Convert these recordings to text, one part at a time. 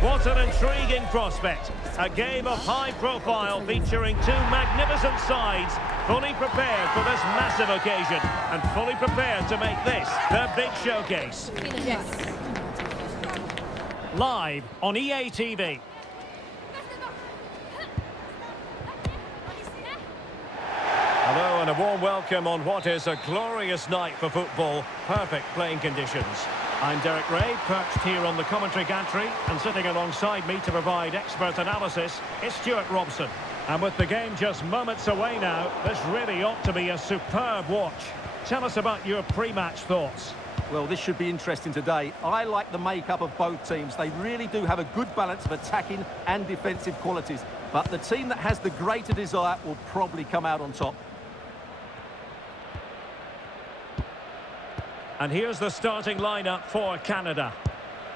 What an intriguing prospect. A game of high profile featuring two magnificent sides, fully prepared for this massive occasion and fully prepared to make this their big showcase. Yes. Live on EA TV. Hello and a warm welcome on what is a glorious night for football. Perfect playing conditions. I'm Derek Ray, perched here on the commentary gantry, and sitting alongside me to provide expert analysis is Stuart Robson. And with the game just moments away now, this really ought to be a superb watch. Tell us about your pre-match thoughts. Well, this should be interesting today. I like the makeup of both teams. They really do have a good balance of attacking and defensive qualities. But the team that has the greater desire will probably come out on top. And here's the starting lineup for Canada.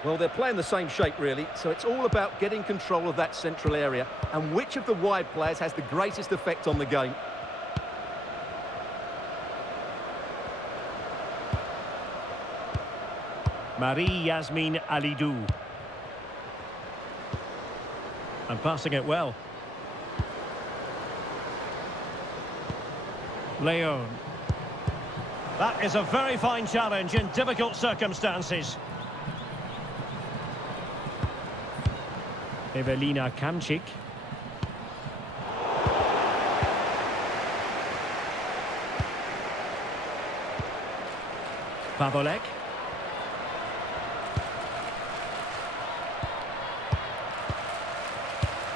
Well, they're playing the same shape, really, so it's all about getting control of that central area and which of the wide players has the greatest effect on the game. Marie-Yasmine Alidou. And passing it well. Leon. That is a very fine challenge in difficult circumstances. Evelina Kamczyk. Pavolek.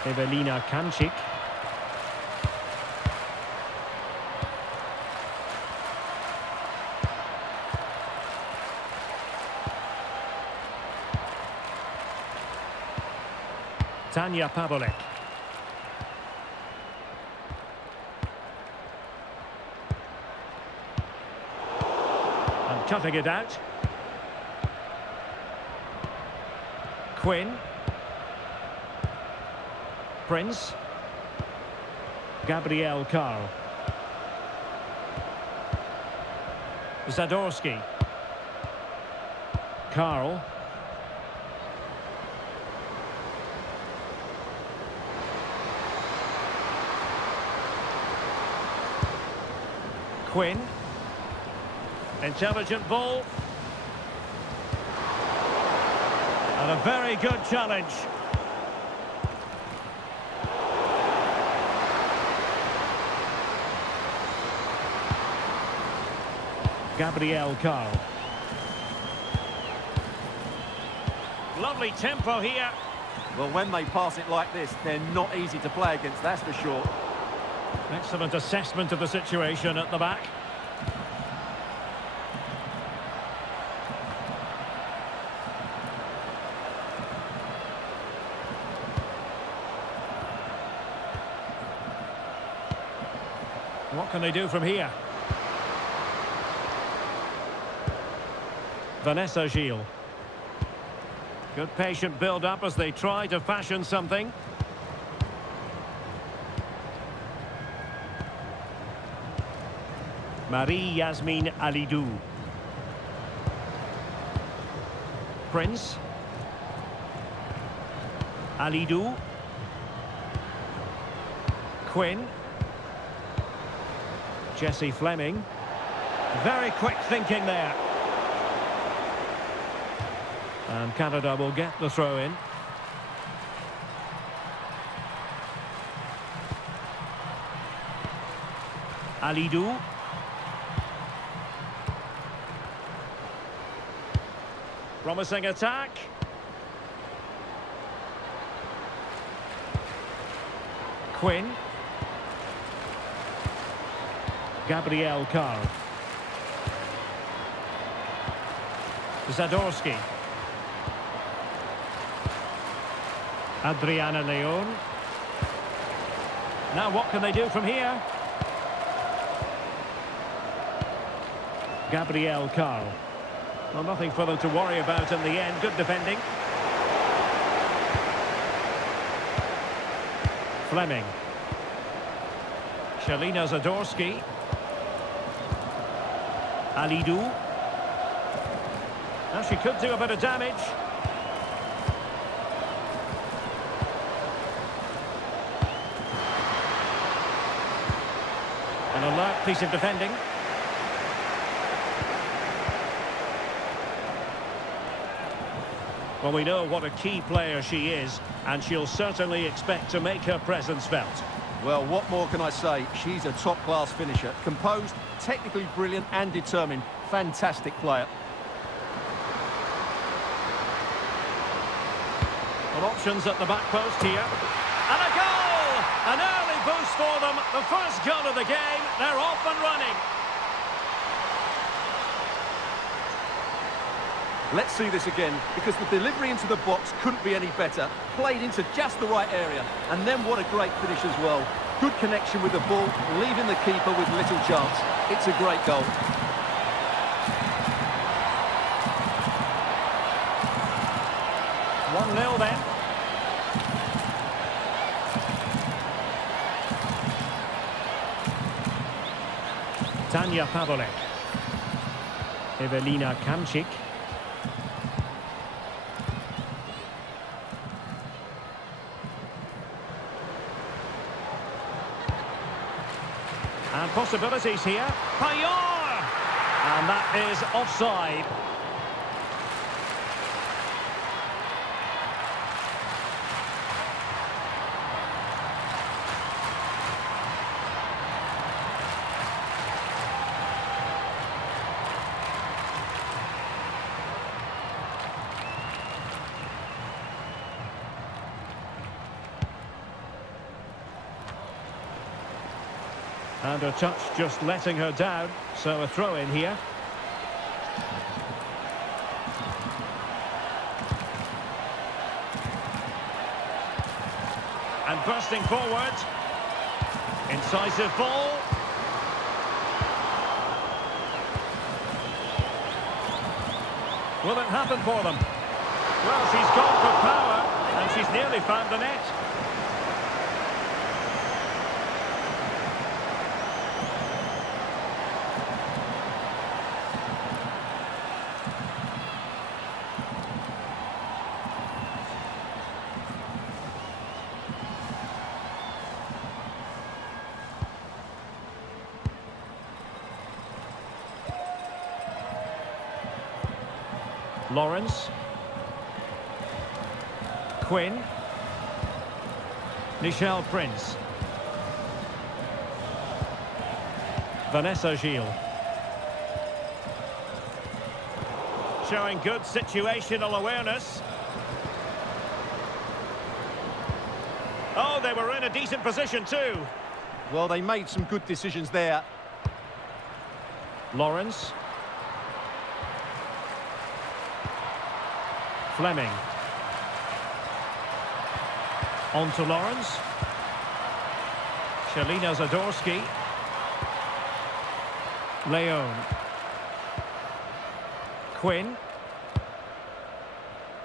Evelina Kamczyk. Tanja Pavolek. And cutting it out. Quinn. Prince. Gabriel Karl. Zadorsky. Karl. Quinn. Intelligent ball. And a very good challenge. Gabriel Karl. Lovely tempo here. Well, when they pass it like this, they're not easy to play against, that's for sure. Excellent assessment of the situation at the back. What can they do from here? Vanessa Gilles. Good patient build-up as they try to fashion something. Marie-Yasmine Alidou. Prince. Alidou. Quinn. Jessie Fleming. Very quick thinking there. And Canada will get the throw in. Alidou. Promising attack. Quinn. Gabriel Karl. Zadorsky. Adriana Leon. Now what can they do from here? Gabriel Karl. Well, nothing for them to worry about in the end. Good defending. Fleming. Shalina Zadorsky. Alidou. Now she could do a bit of damage. alert piece of defending. Well, we know what a key player she is, and she'll certainly expect to make her presence felt. Well, what more can I say? She's a top-class finisher. Composed, technically brilliant and determined. Fantastic player. Well, options at the back post here. And a goal! An early boost for them. The first goal of the game. They're off and running. Let's see this again, because the delivery into the box couldn't be any better. Played into just the right area. And then what a great finish as well. Good connection with the ball, leaving the keeper with little chance. It's a great goal. One 0 then. Tanja Pawolek. Ewelina Kamczyk. And possibilities here. Payeur! And that is offside. And a touch just letting her down, so a throw in here. And bursting forward. Incisive ball. Will it happen for them? Well, she's gone for power, and she's nearly found the net. Lawrence. Quinn. Nichelle Prince. Vanessa Gilles. Showing good situational awareness. Oh, they were in a decent position too. Well, they made some good decisions there. Lawrence. Fleming. On to Lawrence. Shalina Zadorsky. Leon. Quinn.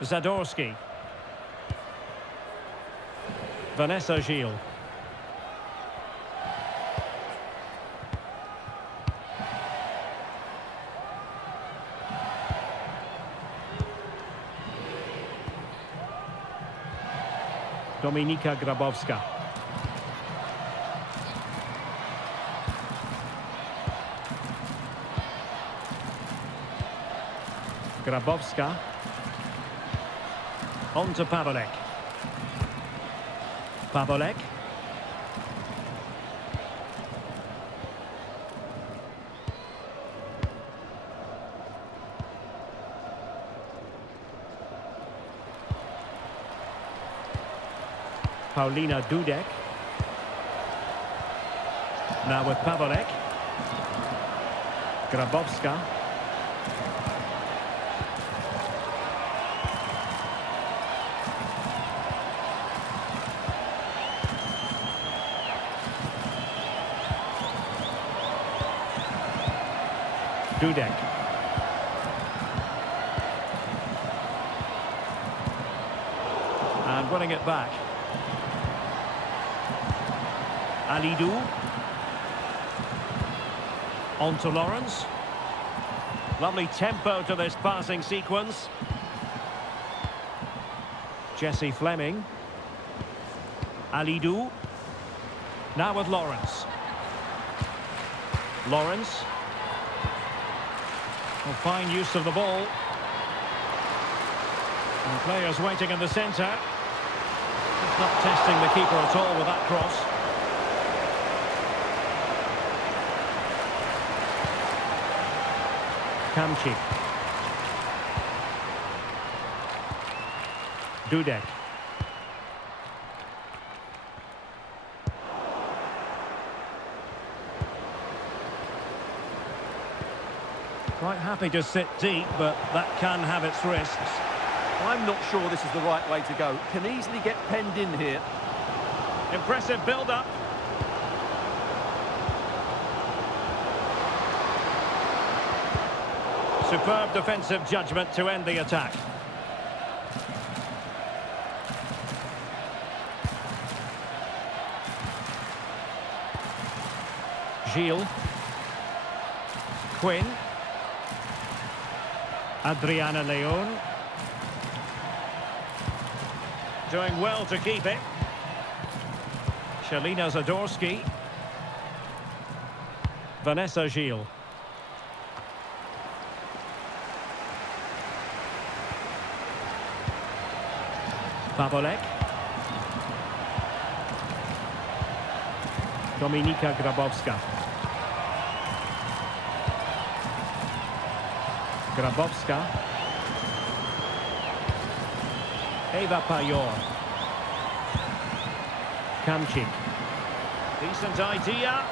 Zadorsky. Vanessa Gilles. Dominika Grabowska. Grabowska. On to Pawolek. Pawolek. Paulina Dudek. Now with Pawolek. Grabowska. Dudek. And winning it back. Alidou. On to Lawrence. Lovely tempo to this passing sequence. Jessie Fleming. Alidou. Now with Lawrence. Lawrence. Well, fine use of the ball. And players waiting in the centre. Just not testing the keeper at all with that cross. Kamchik. Dudek. Quite happy to sit deep, but that can have its risks. I'm not sure this is the right way to go. Can easily get penned in here. Impressive build-up. Superb defensive judgment to end the attack. Gilles. Quinn. Adriana Leon. Doing well to keep it. Shalina Zadorsky. Vanessa Gilles. Pavolek. Dominika Grabowska. Grabowska. Eva Payor. Kamchik. Decent idea.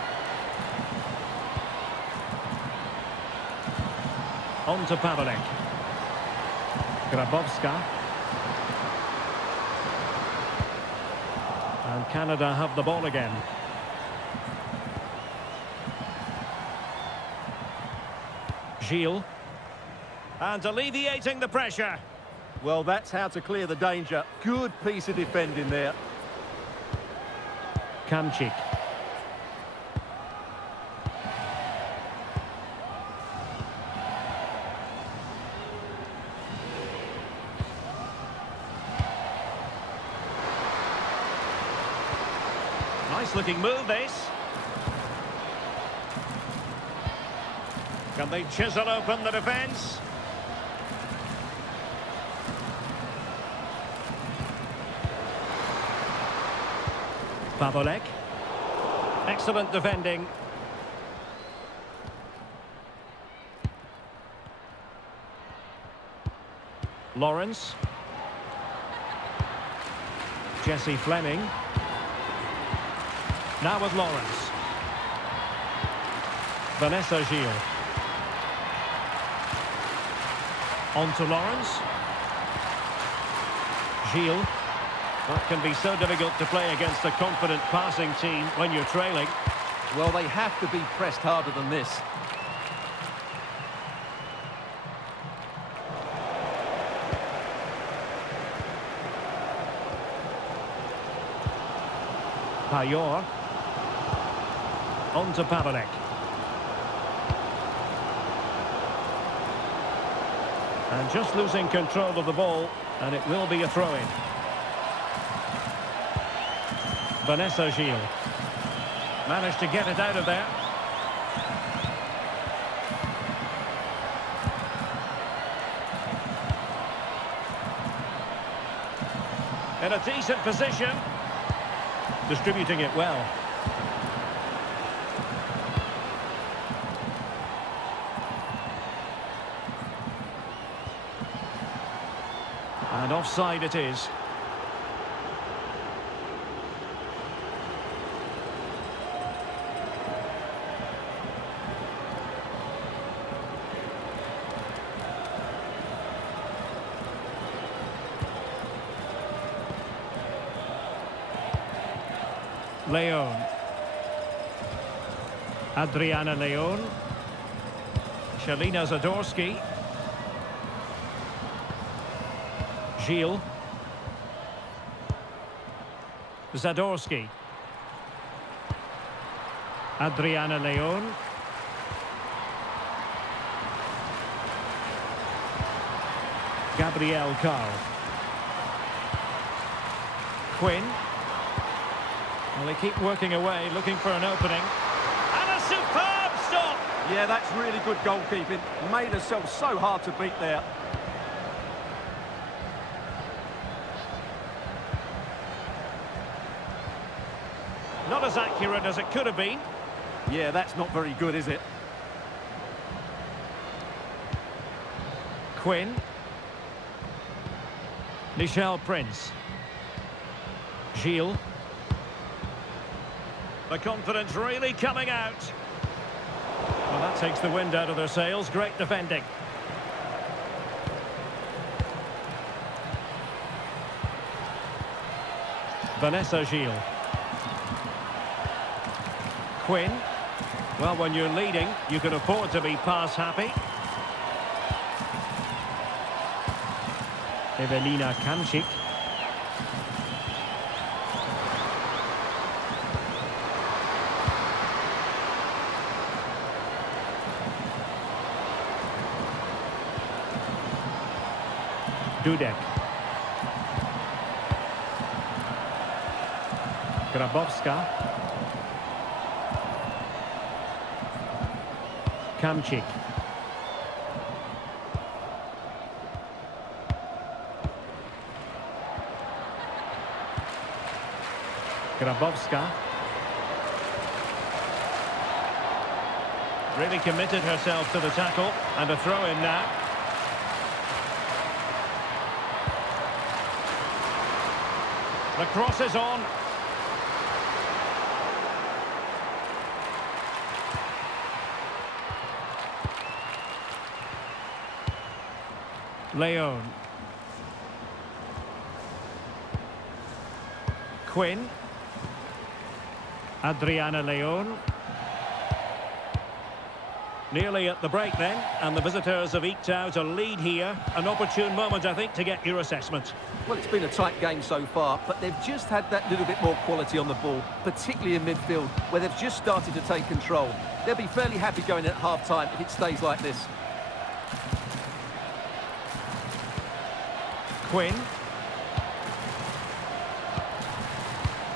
On to Pavolek. Grabowska. And Canada have the ball again. Gilles. And alleviating the pressure. Well, that's how to clear the danger. Good piece of defending there. Kamchik. Nice looking move, this. Can they chisel open the defence? Pavolek. Excellent defending. Lawrence. Jessie Fleming. Now with Lawrence. Vanessa Gilles. On to Lawrence. Gilles. That can be so difficult to play against a confident passing team when you're trailing. Well, they have to be pressed harder than this. Payor. On to Pavolek. And just losing control of the ball, and it will be a throw-in. Vanessa Gilles. Managed to get it out of there. In a decent position. Distributing it well. And offside it is. Leon. Adriana Leon. Shalina Zadorsky. Gilles. Zadorsky. Adriana Leon. Gabrielle Carl. Quinn. Well, they keep working away, looking for an opening. And a superb stop! Yeah, that's really good goalkeeping. Made herself so hard to beat there. Not as accurate as it could have been. Yeah, that's not very good, is it? Quinn. Nichelle Prince. Gilles. The confidence really coming out. Well, that takes the wind out of their sails. Great defending. Vanessa Gilles. Quinn. Well, when you're leading, you can afford to be pass happy. Evelina Kamczyk. Dudek. Grabowska. Kamczyk. Grabowska. Really committed herself to the tackle, and a throw in now. The cross is on. Leon. Quinn. Adriana Leon. Nearly at the break then, and the visitors have eked out a lead here. An opportune moment, I think, to get your assessment. Well, it's been a tight game so far, but they've just had that little bit more quality on the ball, particularly in midfield, where they've just started to take control. They'll be fairly happy going at half-time if it stays like this. Quinn.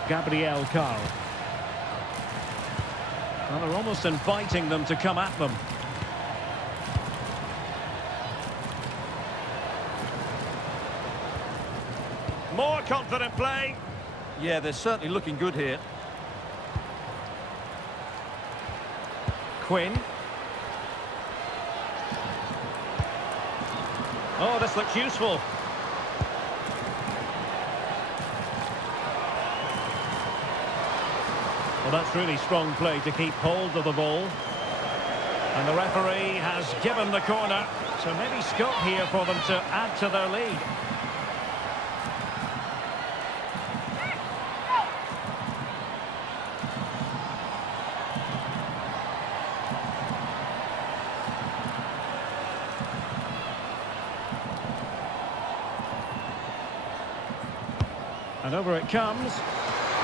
Gabrielle Carl. Well, they're almost inviting them to come at them. More confident play. Yeah, they're certainly looking good here. Quinn. Oh, this looks useful. Well, that's really strong play to keep hold of the ball. And the referee has given the corner. So maybe scope here for them to add to their lead. And over it comes.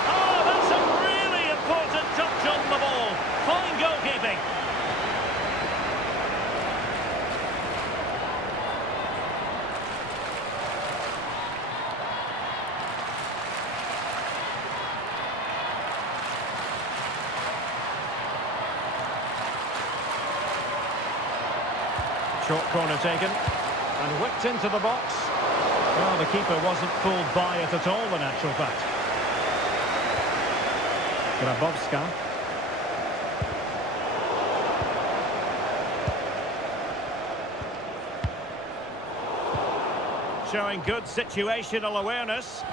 Oh, that's a really important touch on the ball. Fine goalkeeping. Short corner taken and whipped into the box. Well, the keeper wasn't fooled by it at all, in actual fact. Grabowska. Showing good situational awareness.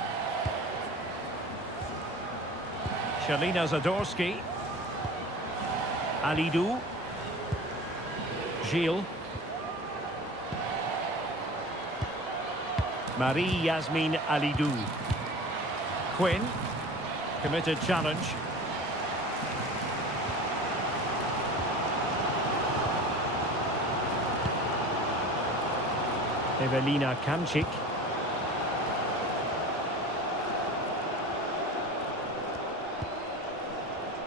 Shalina Zadorsky. Alidou. Gilles. Marie-Yasmine Alidou. Quinn. Committed challenge. Evelina Kamczyk.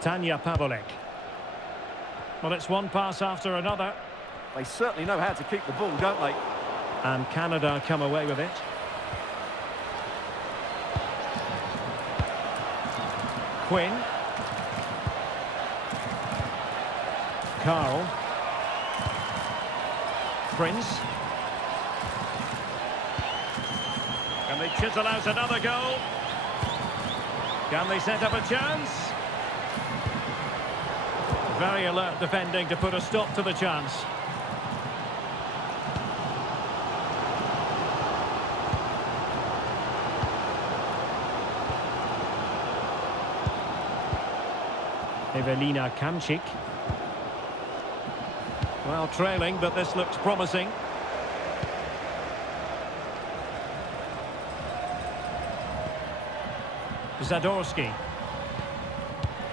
Tanja Pawolek. Well, it's one pass after another. They certainly know how to keep the ball, don't they? And Canada come away with it. Quinn. Carl. Prince. Can they chisel out another goal? Can they set up a chance? Very alert defending to put a stop to the chance. Evelina Kamczyk. Well, trailing, but this looks promising. Zadorsky.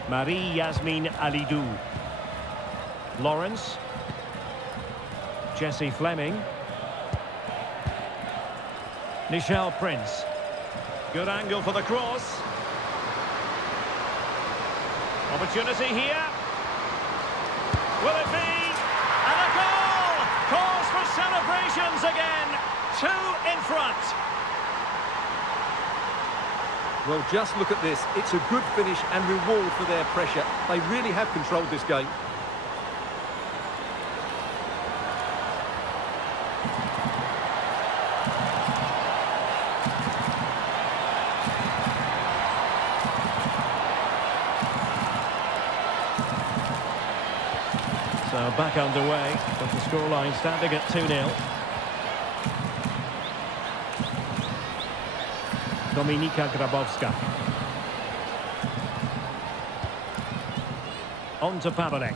Marie-Yasmin Alidou. Lawrence. Jessie Fleming. Nichelle Prince. Good angle for the cross. Opportunity here. Will it be? And a goal! Cause for celebrations again. 2 in front. Well, just look at this. It's a good finish and reward for their pressure. They really have controlled this game. So back underway, but the scoreline standing at 2-0. Dominika Grabowska. On to Pavelek.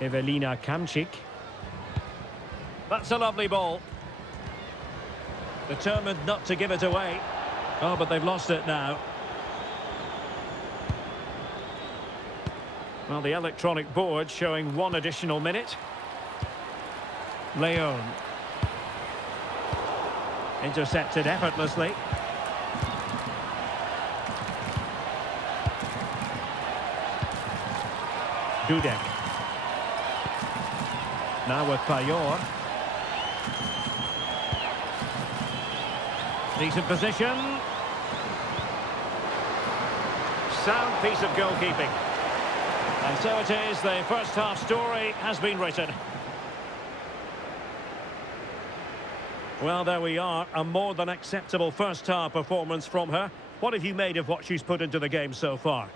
Evelina Kamczyk. That's a lovely ball. Determined not to give it away. Oh, but they've lost it now. Well, the electronic board showing 1 additional minute. Leon. Intercepted effortlessly. Dudek. Now with Payor. Decent position. Sound piece of goalkeeping. And so it is, the first half story has been written. Well, there we are, a more than acceptable first half performance from her. What have you made of what she's put into the game so far?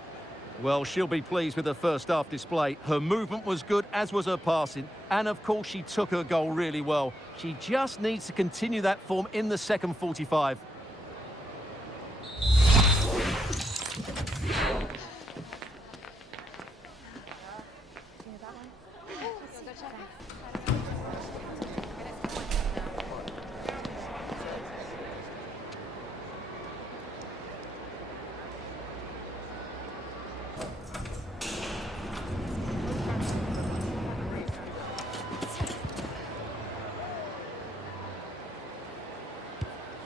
Well, she'll be pleased with her first half display. Her movement was good, as was her passing. And, of course, she took her goal really well. She just needs to continue that form in the second 45.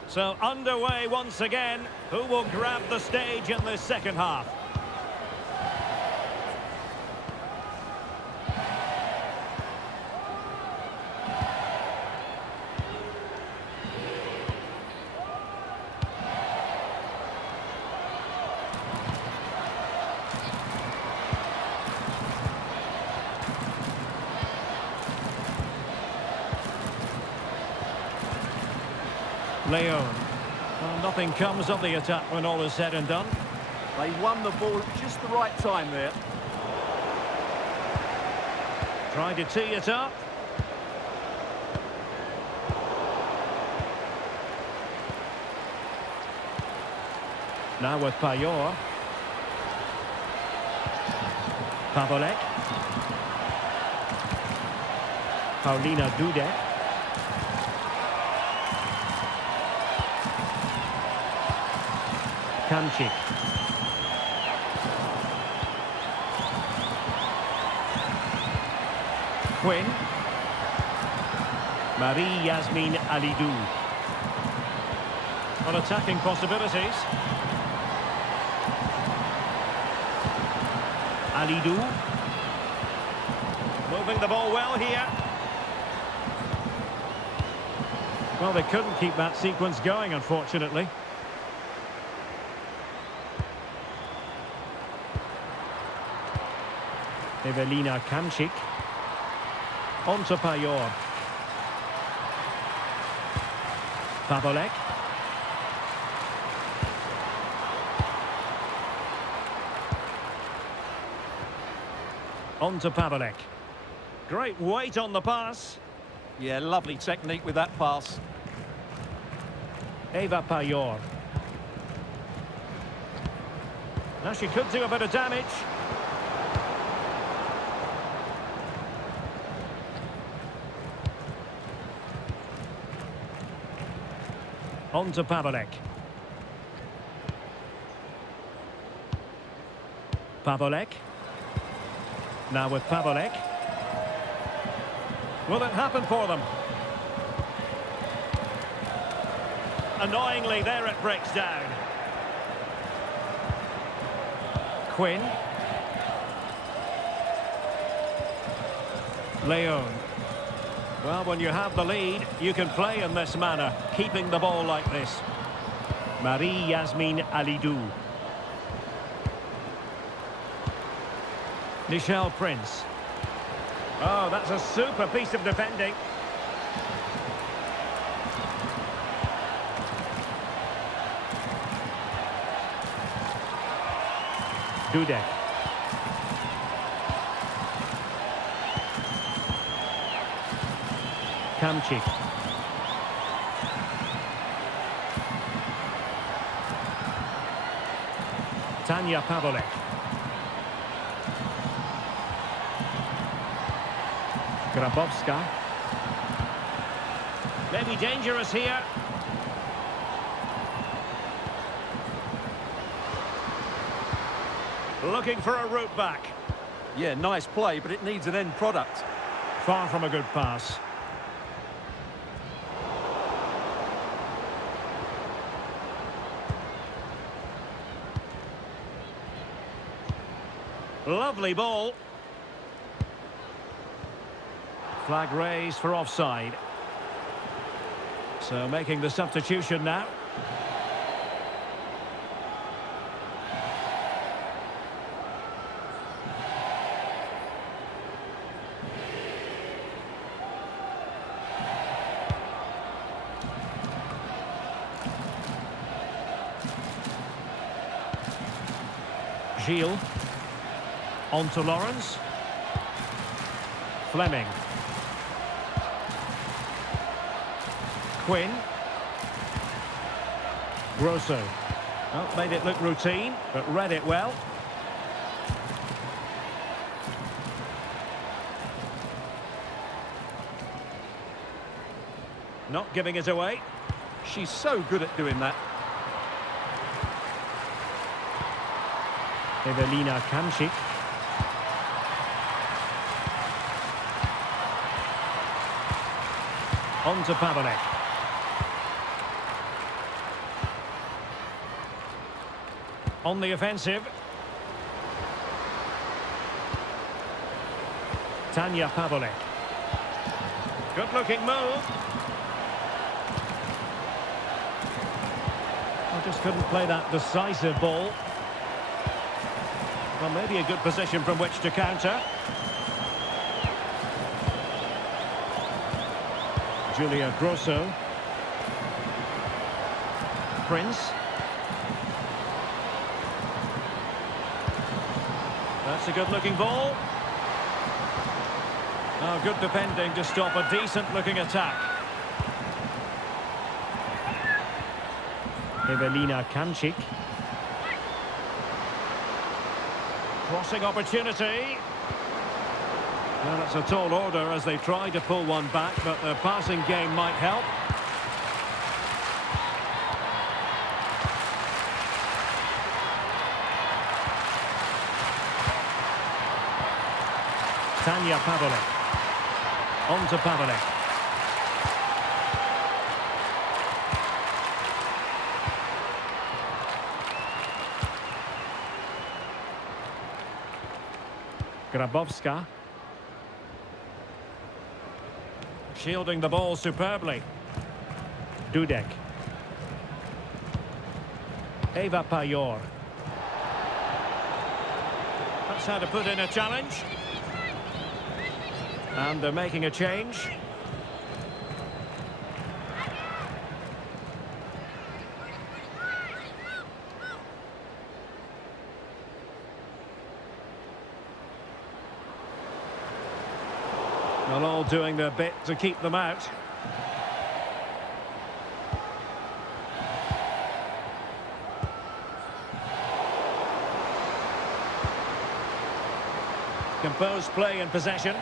So underway once again. Who will grab the stage in this second half? Leon. Well, nothing comes of the attack when all is said and done. They won the ball at just the right time there. Trying to tee it up. Now with Payor. Pavelek. Paulina Dudek. Kamczyk. Quinn. Marie-Yasmin Alidou. On attacking possibilities. Alidou. Moving the ball well here. Well, they couldn't keep that sequence going, unfortunately. Evelina Kamczyk. On to Payor. Pavolek. On to Pavolek. Great weight on the pass. Yeah, lovely technique with that pass. Eva Payor. Now she could do a bit of damage. On to Pavolek. Pavolek. Now with Pavolek. Will it happen for them? Annoyingly, there it breaks down. Quinn. Leon. Well, when you have the lead, you can play in this manner, keeping the ball like this. Marie-Yasmine Alidou. Nichelle Prince. Oh, that's a super piece of defending. Dudek. Kamchik. Tanja Pavolek. Grabowska. Maybe dangerous here. Looking for a route back. Yeah, nice play, but it needs an end product. Far from a good pass. Lovely ball. Flag raised for offside. So making the substitution now. Gilles. On to Lawrence. Fleming. Quinn. Grosso. Well, made it look routine, but read it well. Not giving it away. She's so good at doing that. Evelina Kamchik. On to Pavolek. On the offensive. Tanja Pavolek. Good looking move. I just couldn't play that decisive ball. Well, maybe a good position from which to counter. Julia Grosso. Prince. That's a good-looking ball. Oh, good defending to stop a decent-looking attack. Evelina Kamchik. Crossing opportunity. Well, it's a tall order as they try to pull one back, but the passing game might help. Tanja Pavolek. On to Pavolek. Grabowska. Shielding the ball superbly. Dudek. Eva Payor. That's how to put in a challenge. And they're making a change. Well, all doing their bit to keep them out. Composed play in possession.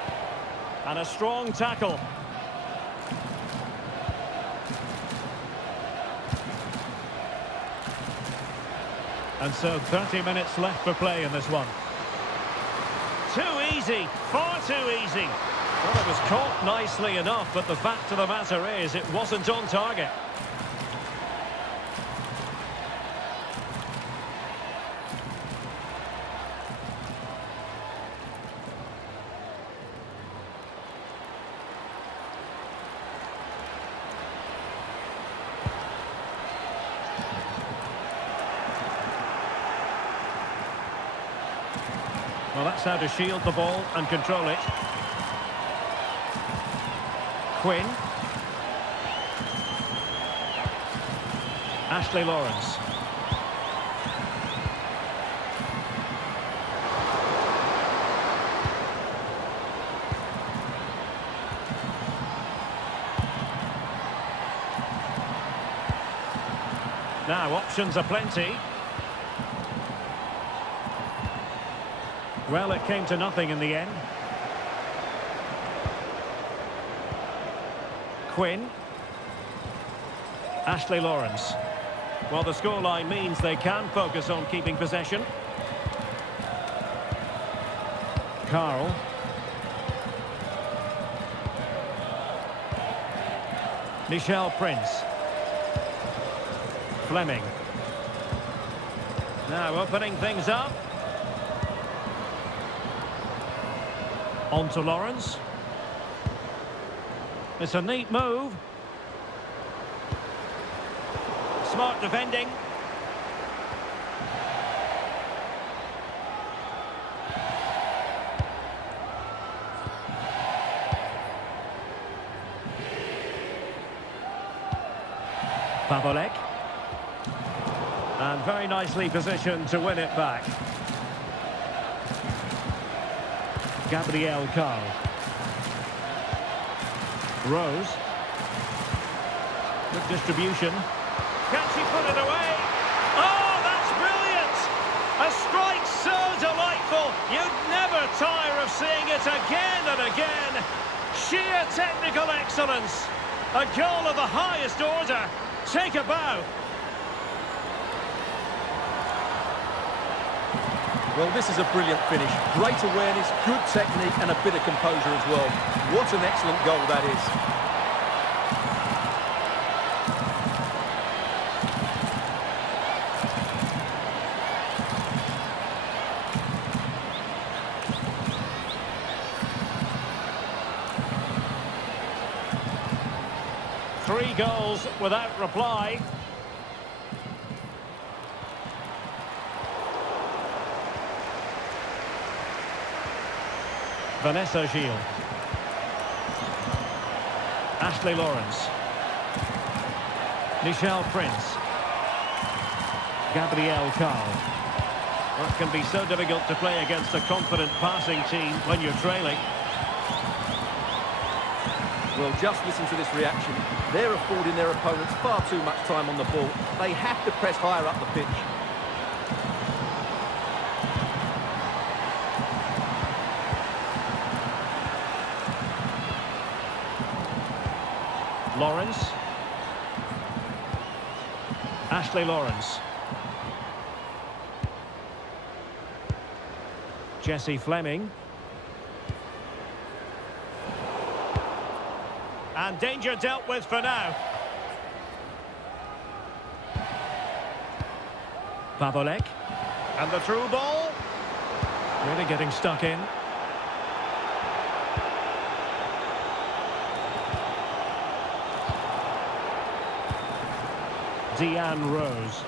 And a strong tackle. And so 30 minutes left for play in this one. Too easy, far too easy. Well, it was caught nicely enough, but the fact of the matter is it wasn't on target. Well, that's how to shield the ball and control it. Quinn. Ashley Lawrence. Now, options are plenty. Well, it came to nothing in the end. Quinn. Ashley Lawrence. Well, the scoreline means they can focus on keeping possession. Carl. Michelle Prince. Fleming. Now opening things up. On to Lawrence. It's a neat move. Smart defending. Pavolek. And very nicely positioned to win it back. Gabrielle Carl. Rose. Good distribution. Can she put it away? Oh, that's brilliant! A strike so delightful, you'd never tire of seeing it again and again. Sheer technical excellence. A goal of the highest order. Take a bow. Well, this is a brilliant finish. Great awareness, good technique and a bit of composure as well. What an excellent goal that is. Three goals without reply. Vanessa Gilles. Ashley Lawrence. Michelle Prince. Gabrielle Carl. Well, it can be so difficult to play against a confident passing team when you're trailing. Well, just listen to this reaction. They're affording their opponents far too much time on the ball. They have to press higher up the pitch. Lawrence. Ashley Lawrence. Jessie Fleming. And danger dealt with for now. Pavolek. And the through ball. Really getting stuck in. Deanne Rose.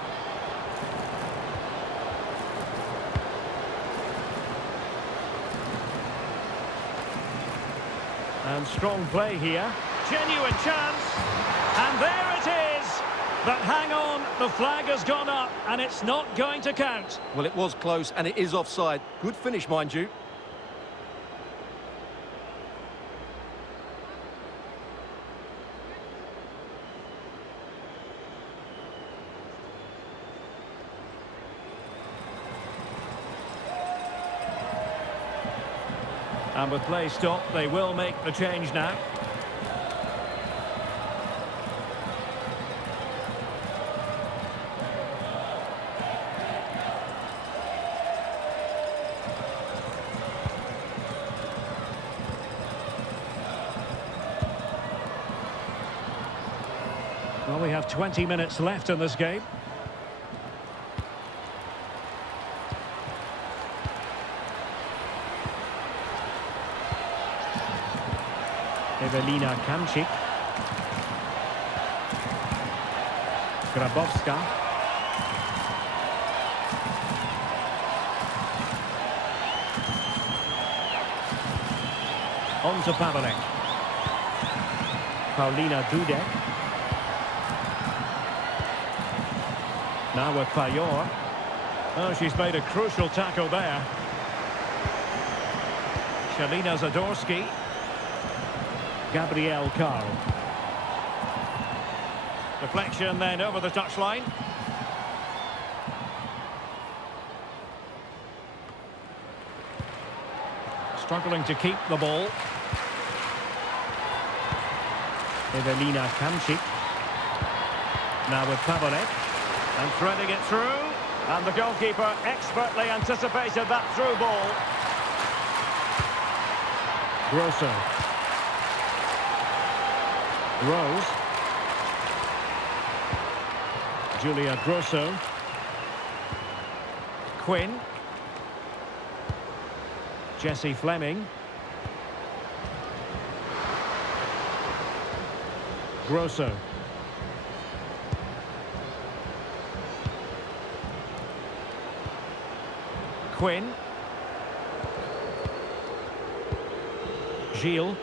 And strong play here. Genuine chance. And there it is. But hang on, the flag has gone up and it's not going to count. Well, it was close and it is offside. Good finish, mind you. And with play stopped, they will make the change now. Well, we have 20 minutes left in this game. Ewelina Kamczyk. Grabowska. On to Pawelek. Paulina Dudek. Now with Payor. Oh, she's made a crucial tackle there. Shalina Zadorsky. Gabrielle Carl. Deflection then over the touchline. Struggling to keep the ball. Ewelina Kamczyk. Now with Pawelek. And threading it through. And the goalkeeper expertly anticipated that through ball. Grosso. Rose. Julia Grosso. Quinn. Jessie Fleming. Grosso. Quinn. Gilles.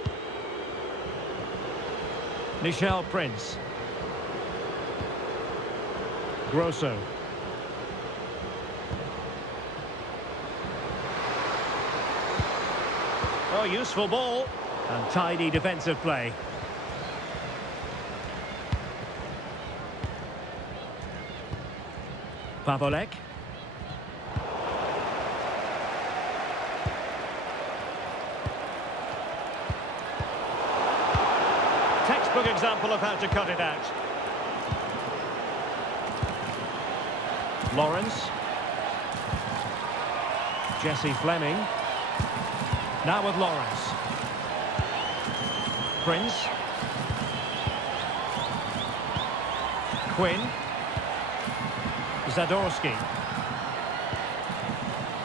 Michelle Prince. Grosso. Oh, useful ball. And tidy defensive play. Pawelek. Textbook example of how to cut it out. Lawrence. Jessie Fleming. Now with Lawrence. Prince. Quinn. Zadorsky.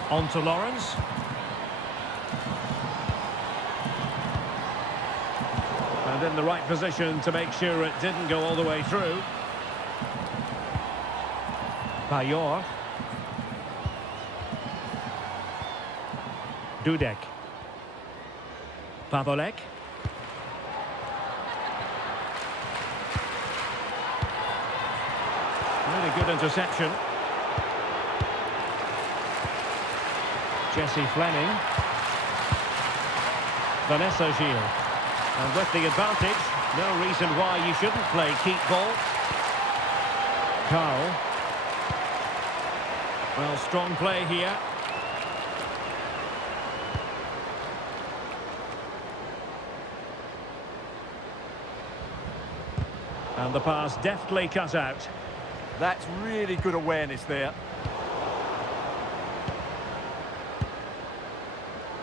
On to Lawrence. And in the right position to make sure it didn't go all the way through. Payor. Dudek. Pawelek. Really good interception. Jessie Fleming. Vanessa Gilles. And with the advantage, no reason why you shouldn't play keep ball. Carl. Well, strong play here. And the pass deftly cut out. That's really good awareness there.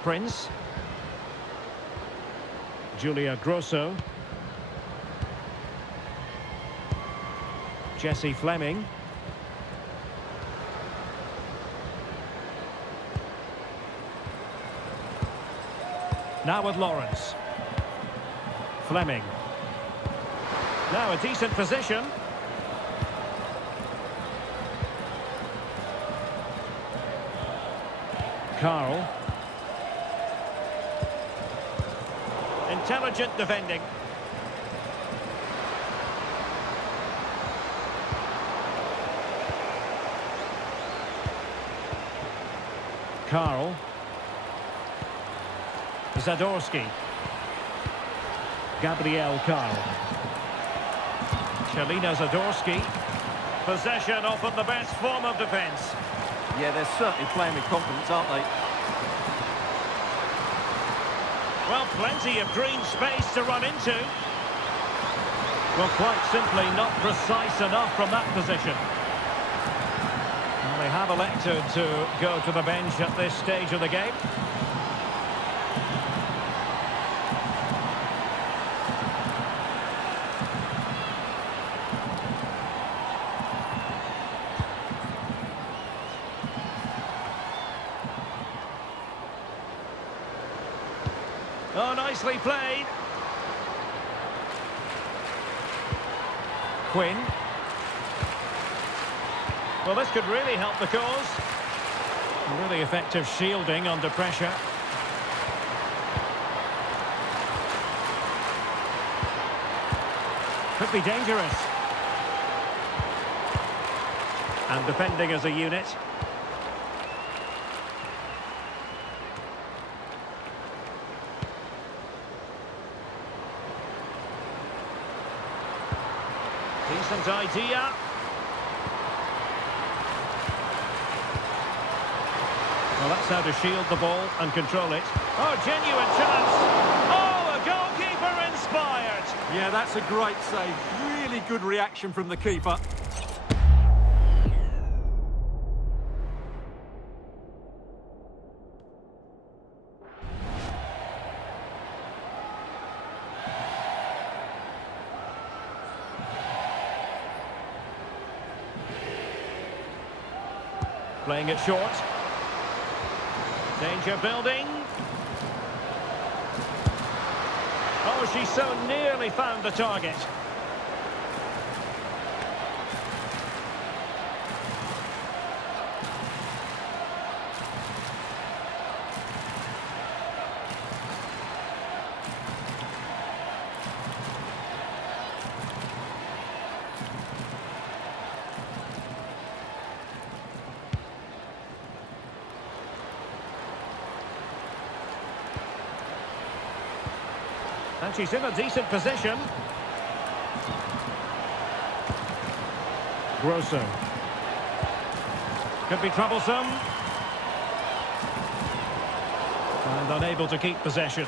Prince. Julia Grosso. Jessie Fleming. Now with Lawrence. Fleming. Now a decent position. Intelligent defending. Karl. Zadorsky. Gabriel Karl. Chalina Zadorsky. Possession often the best form of defence. Yeah, they're certainly playing with confidence, aren't they? Well, plenty of green space to run into. Well, quite simply not precise enough from that position. Well, they have elected to go to the bench at this stage of the game. Oh, nicely played. Quinn. Well, this could really help the cause. Really effective shielding under pressure. Could be dangerous. And defending as a unit. Decent idea. Well, that's how to shield the ball and control it. Oh, genuine chance. Oh, a goalkeeper inspired. Yeah, that's a great save. Really good reaction from the keeper. Playing it short. Danger building. Oh, she so nearly found the target. And she's in a decent position. Grosso. Could be troublesome. And unable to keep possession.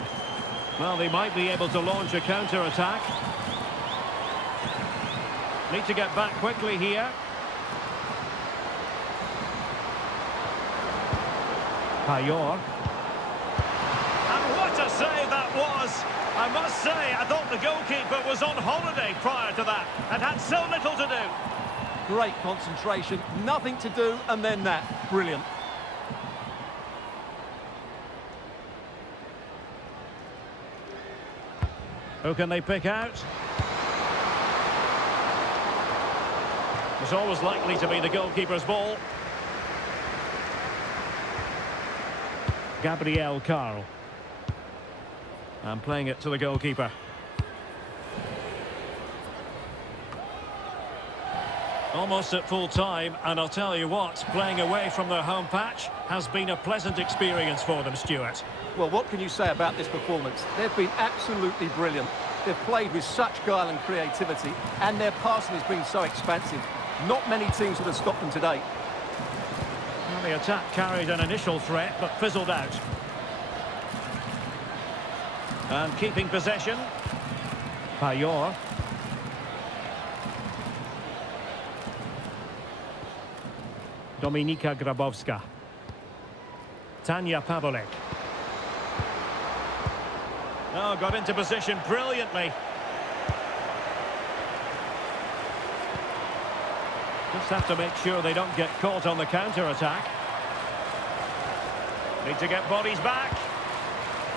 Well, they might be able to launch a counter-attack. Need to get back quickly here. Payot. And what a save that was! I must say, I thought the goalkeeper was on holiday prior to that and had so little to do. Great concentration, nothing to do, and then that. Brilliant. Who can they pick out? It's always likely to be the goalkeeper's ball. Gabriel Karl. And playing it to the goalkeeper. Almost at full time, and I'll tell you what, playing away from their home patch has been a pleasant experience for them, Stuart. Well, what can you say about this performance? They've been absolutely brilliant. They've played with such guile and creativity, and their passing has been so expansive. Not many teams would have stopped them today. Well, the attack carried an initial threat, but fizzled out. And keeping possession. Payot. Dominika Grabowska. Tanja Pawolek. Oh, got into position brilliantly. Just have to make sure they don't get caught on the counter-attack. Need to get bodies back.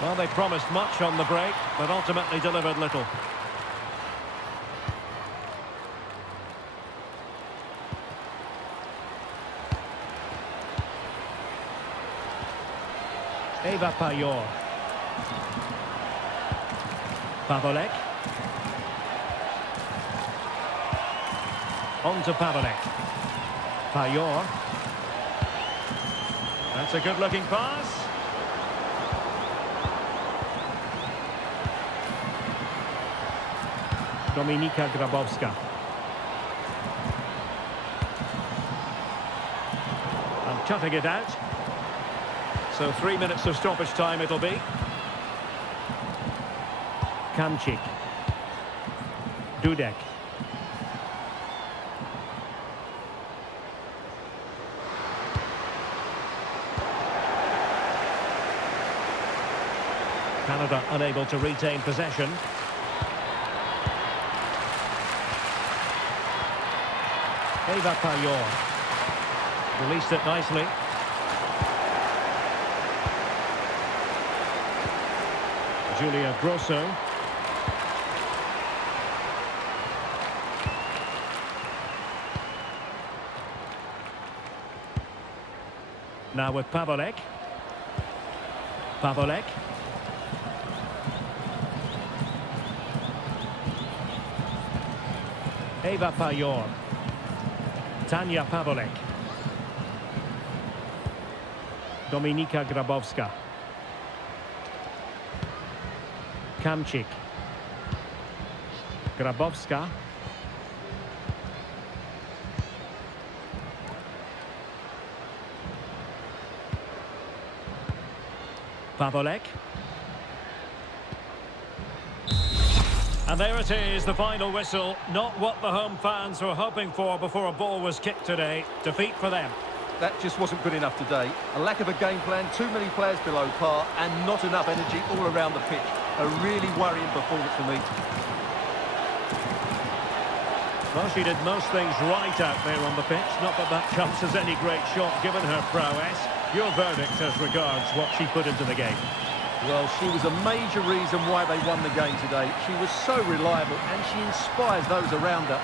Well, they promised much on the break, but ultimately delivered little. Eva Payot. Pavolek. On to Pavolek. Payeur. That's a good-looking pass. Dominika Grabowska. And cutting it out. So 3 minutes of stoppage time it'll be. Kamczyk. Dudek. Canada unable to retain possession. Eva Payeur. Released it nicely. Julia Grosso. Now with Pavolek. Pavolek. Eva Payeur. Tanja Pavolek. Dominika Grabowska. Kamczyk. Grabowska. Pavolek. And there it is, the final whistle. Not what the home fans were hoping for before a ball was kicked today. Defeat for them. That just wasn't good enough today. A lack of a game plan, too many players below par, and not enough energy all around the pitch. A really worrying performance for me. Well, she did most things right out there on the pitch. Not that that counts as any great shot given her prowess. Your verdict as regards what she put into the game. Well, she was a major reason why they won the game today. She was so reliable and she inspires those around her.